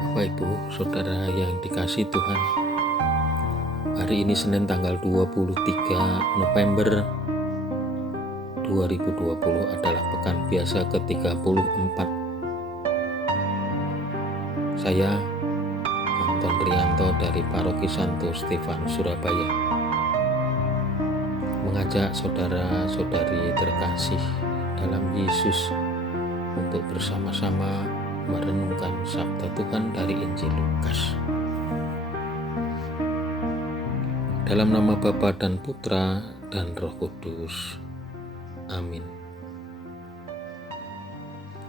Bapak Ibu, Saudara yang dikasihi Tuhan, hari ini Senin tanggal 23 November 2020 adalah pekan biasa ke-34. Saya Anton Trianto dari Paroki Santo Stefanus Surabaya mengajak saudara-saudari terkasih dalam Yesus untuk bersama-sama merenungkan sabda Tuhan dari Injil Lukas. Dalam nama Bapa dan Putra dan Roh Kudus. Amin.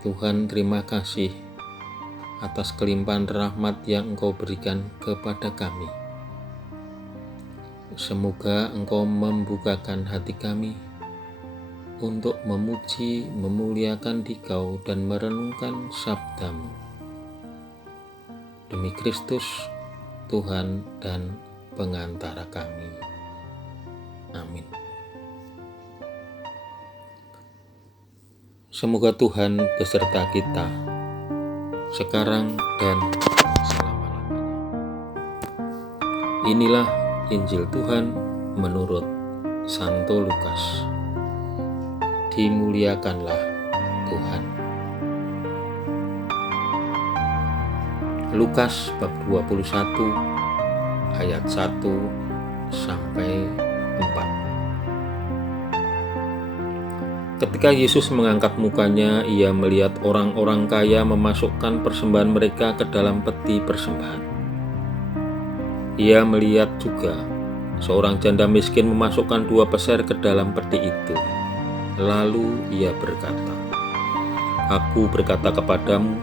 Tuhan, terima kasih atas kelimpahan rahmat yang Engkau berikan kepada kami. Semoga Engkau membukakan hati kami untuk memuji, memuliakan Dikau dan merenungkan sabda-Mu. Demi Kristus, Tuhan dan pengantara kami. Amin. Semoga Tuhan beserta kita, sekarang dan selama-lamanya. Inilah Injil Tuhan menurut Santo Lukas. Dimuliakanlah Tuhan. Lukas bab 21 ayat 1 sampai 4. Ketika Yesus mengangkat mukanya, ia melihat orang-orang kaya memasukkan persembahan mereka ke dalam peti persembahan. Ia melihat juga seorang janda miskin memasukkan 2 peser ke dalam peti itu. Lalu ia berkata, "Aku berkata kepadamu,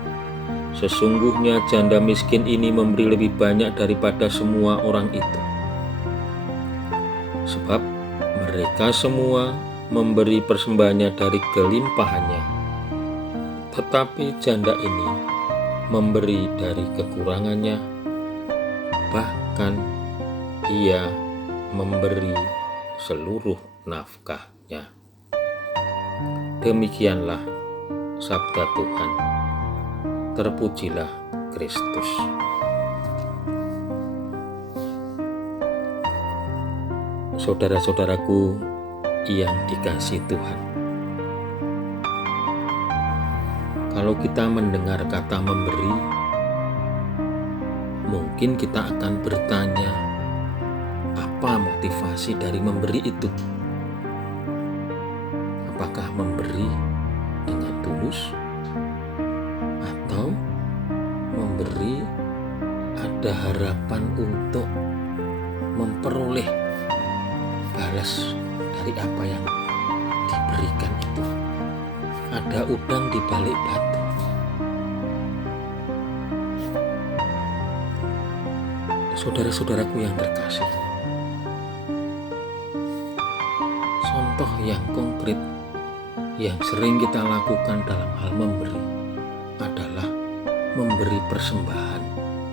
sesungguhnya janda miskin ini memberi lebih banyak daripada semua orang itu. Sebab mereka semua memberi persembahannya dari kelimpahannya, tetapi janda ini memberi dari kekurangannya, bahkan ia memberi seluruh nafkahnya." Demikianlah sabda Tuhan. Terpujilah Kristus. Saudara-saudaraku yang dikasihi Tuhan, kalau kita mendengar kata memberi, mungkin kita akan bertanya, apa motivasi dari memberi itu? Apakah memberi dengan tulus, atau memberi ada harapan untuk memperoleh balas dari apa yang diberikan itu? Ada udang di balik batu. Saudara-saudaraku yang terkasih, contoh yang konkret yang sering kita lakukan dalam hal memberi adalah memberi persembahan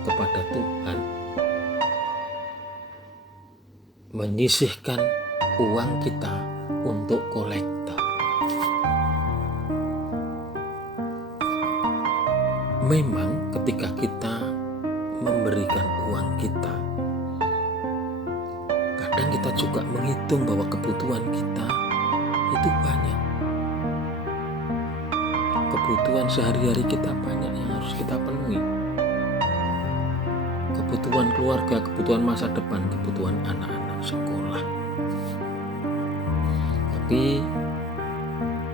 kepada Tuhan, menyisihkan uang kita untuk kolektor. Memang ketika kita memberikan uang kita, kadang kita juga menghitung bahwa kebutuhan kita itu banyak. Kebutuhan sehari-hari kita banyak yang harus kita penuhi. Kebutuhan keluarga, kebutuhan masa depan, kebutuhan anak-anak sekolah. Tapi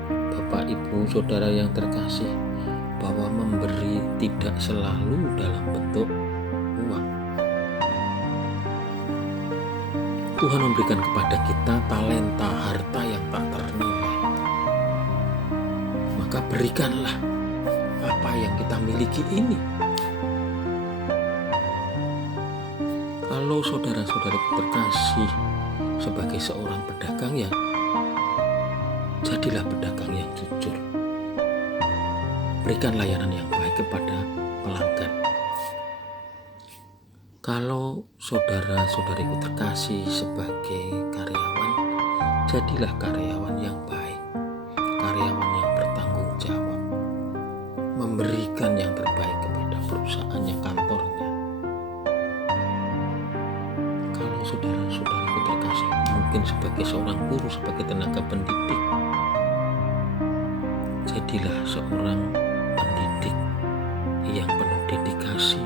Bapak, Ibu, Saudara yang terkasih, bahwa memberi tidak selalu dalam bentuk uang. Tuhan memberikan kepada kita talenta, harta yang tak ternilai. Maka berikanlah apa yang kita miliki ini. Kalau saudara-saudari terkasih sebagai seorang pedagang, ya jadilah pedagang yang jujur. Berikan layanan yang baik kepada pelanggan. Kalau saudara-saudariku terkasih sebagai karyawan, jadilah karyawan yang baik, karyawan yang bertanggung jawab, memberikan yang terbaik kepada perusahaan yang Saudara-saudaraku terkasih, mungkin sebagai seorang guru, sebagai tenaga pendidik, jadilah seorang pendidik yang penuh dedikasi.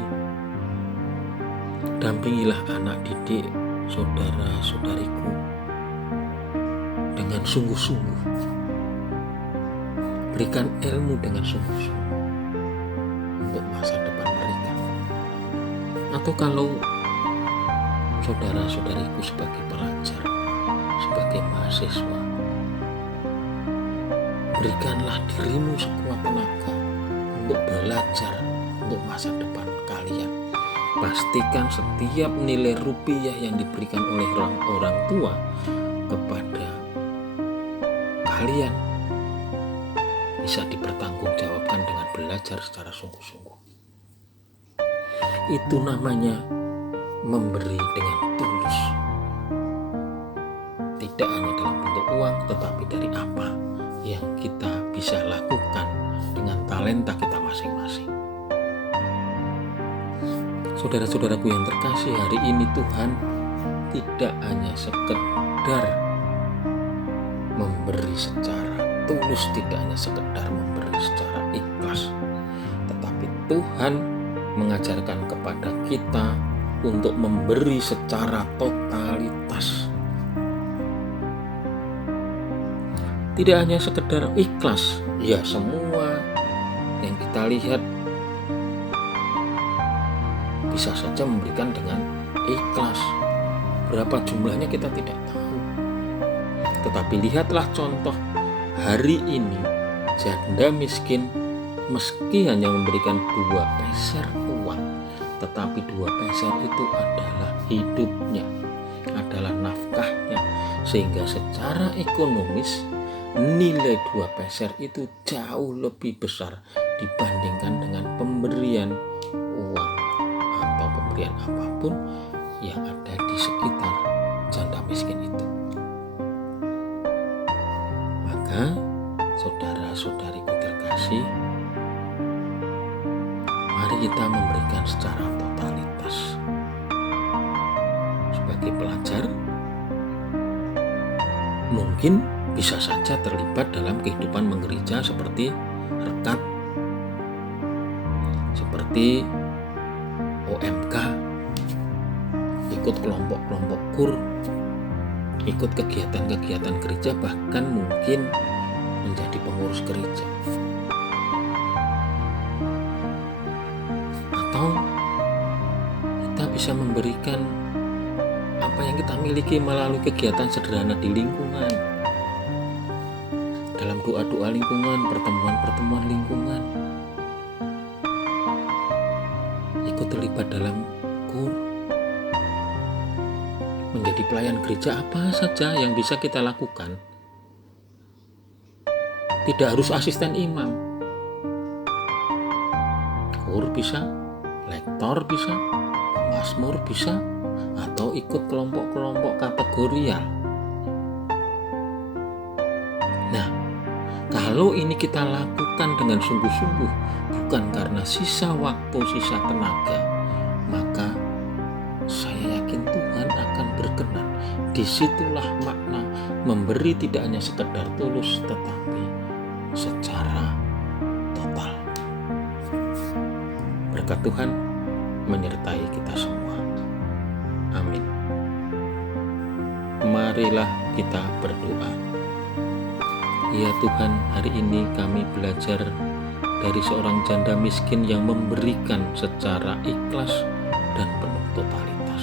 Dampingilah anak didik, saudara-saudariku, dengan sungguh-sungguh. Berikan ilmu dengan sungguh-sungguh untuk masa depan mereka. Atau kalau saudara-saudariku sebagai pelajar, sebagai mahasiswa, berikanlah dirimu sekuat tenaga untuk belajar untuk masa depan kalian. Pastikan setiap nilai rupiah yang diberikan oleh orang tua kepada kalian bisa dipertanggungjawabkan dengan belajar secara sungguh-sungguh. Itu namanya memberi dengan tulus. Tidak hanya dalam bentuk uang, tetapi dari apa yang kita bisa lakukan dengan talenta kita masing-masing. Saudara-saudaraku yang terkasih, hari ini Tuhan tidak hanya sekedar memberi secara tulus, tidak hanya sekedar memberi secara ikhlas, tetapi Tuhan mengajarkan kepada kita untuk memberi secara totalitas. Tidak hanya sekedar ikhlas, ya semua yang kita lihat bisa saja memberikan dengan ikhlas. Berapa jumlahnya kita tidak tahu. Tetapi lihatlah contoh hari ini, janda miskin meski hanya memberikan 2 peser uang, tetapi 2 peser itu adalah hidupnya, adalah nafkahnya, sehingga secara ekonomis nilai 2 peser itu jauh lebih besar dibandingkan dengan pemberian uang atau pemberian apapun yang ada di sekitar janda miskin itu. Maka saudara-saudariku terkasih, mari kita memberikan secara totalitas. Sebagai pelajar, mungkin bisa saja terlibat dalam kehidupan menggereja seperti rekat, seperti OMK, ikut kelompok-kelompok kur, ikut kegiatan-kegiatan gereja, bahkan mungkin menjadi pengurus gereja. Atau kita bisa memberikan apa yang kita miliki melalui kegiatan sederhana di lingkungan, dalam doa-doa lingkungan, pertemuan-pertemuan lingkungan, ikut terlibat dalam kur, menjadi pelayan gereja. Apa saja yang bisa kita lakukan. Tidak harus asisten imam. Kur bisa, lektor bisa, pemazmur bisa, atau ikut kelompok-kelompok kategorial. Nah, kalau ini kita lakukan dengan sungguh-sungguh, bukan karena sisa waktu, sisa tenaga, maka saya yakin Tuhan akan berkenan. Disitulah makna memberi tidak hanya sekedar tulus, tetapi secara total. Berkat Tuhan menyertai kita semua. Amin. Marilah kita berdoa. Ya Tuhan, hari ini kami belajar dari seorang janda miskin yang memberikan secara ikhlas dan penuh totalitas.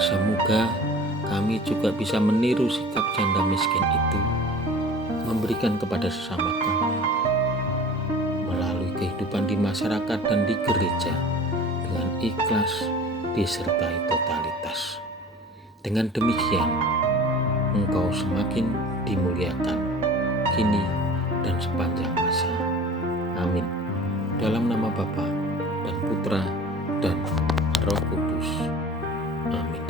Semoga kami juga bisa meniru sikap janda miskin itu, memberikan kepada sesama kami melalui kehidupan di masyarakat dan di gereja dengan ikhlas disertai totalitas. Dengan demikian, Engkau semakin dimuliakan kini dan sepanjang masa. Amin. Dalam nama Bapa dan Putra dan Roh Kudus. Amin.